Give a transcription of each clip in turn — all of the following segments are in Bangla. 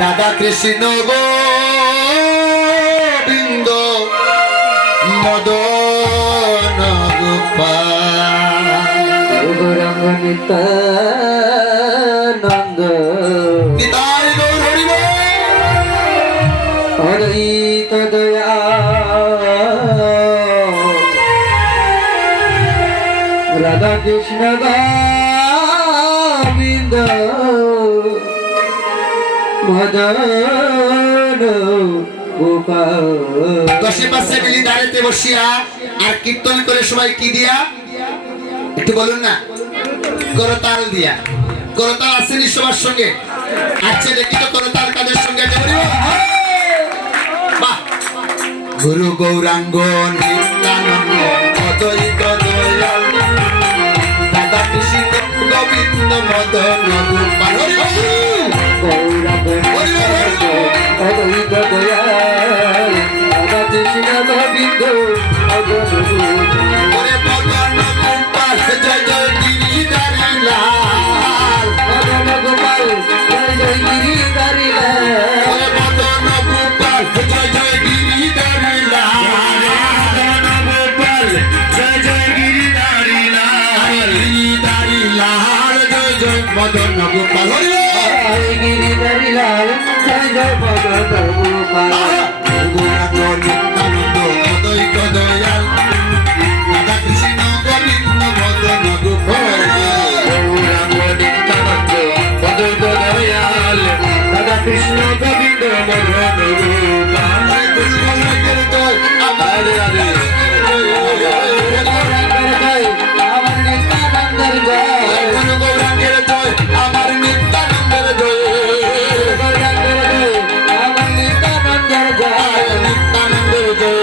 রাধা কৃষ্ণ গোবিন্দ মদন গোপাল গৌরাঙ্গ নিত্যানন্দ নিতাই গৌর হরি বল। হরিত দয়া রাধা কৃষ্ণ গোবিন্দ দশে পাশে মিলি দাঁড়াতে বসিয়া আর কীর্তন করে সবাই কি দিয়া? একটু বলুন না। করতাল দিয়া। করতাল আসেনি সবার সঙ্গে? আচ্ছা দেখি তো করতাল কাদের সঙ্গে আছে বলি বাহ। গুরু গৌরাঙ্গ নিত্যানন্দ অদ্বৈত দয়াল দাদা Krishna Govinda Madan Lal, Sangha Bhagavad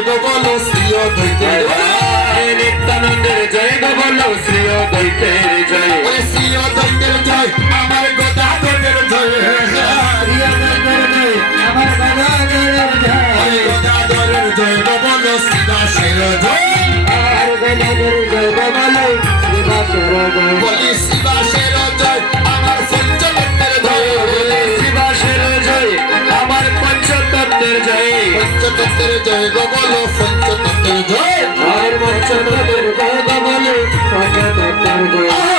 বলো শ্রী অদ্বৈতের জয়। নিত্যানন্দের জয় বলো শ্রী অদ্বৈতের জয়। ওরে শ্রী অদ্বৈতের জয় আমার গদাধরের জয়। জয় গদাধরের জয়। বলো শ্রীদাসের জয়। আর গদাধরের জয় বলো শ্রীবাসের জয়। বলি শ্রীবাসের আর পঞ্চতত্ত্বের জয় গো বলো পঞ্চতত্ত্বের জয়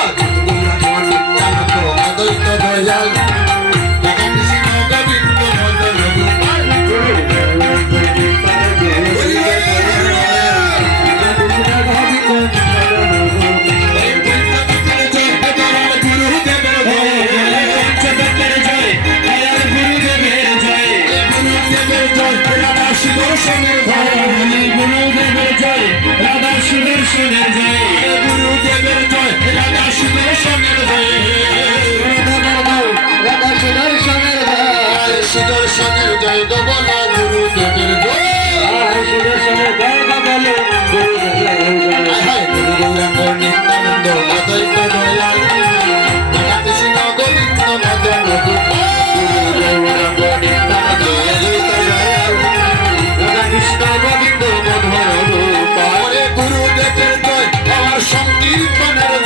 আহা! গৌরাঙ্গ জয় গুরুদেবের জয় রাধা কৃষ্ণ গোবিন্দ জয় রাধা সুদর্শনের জয় জয় গোবলা পরে গুরুদেবের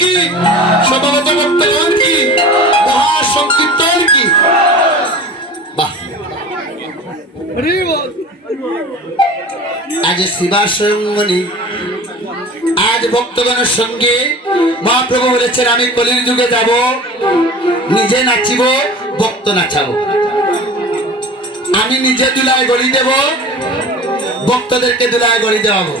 কি? কি? আজ শিবাসঙ্গনী আজ ভক্তগণের সঙ্গে মহাপ্রভু বলেছেন, আমি কলির যুগে যাব, নিজে নাচিব, ভক্ত নাচাবো আমি নিজে দুলায় গড়ি দেব, ভক্তদেরকে দুলায় গড়ি দেওয়াবো।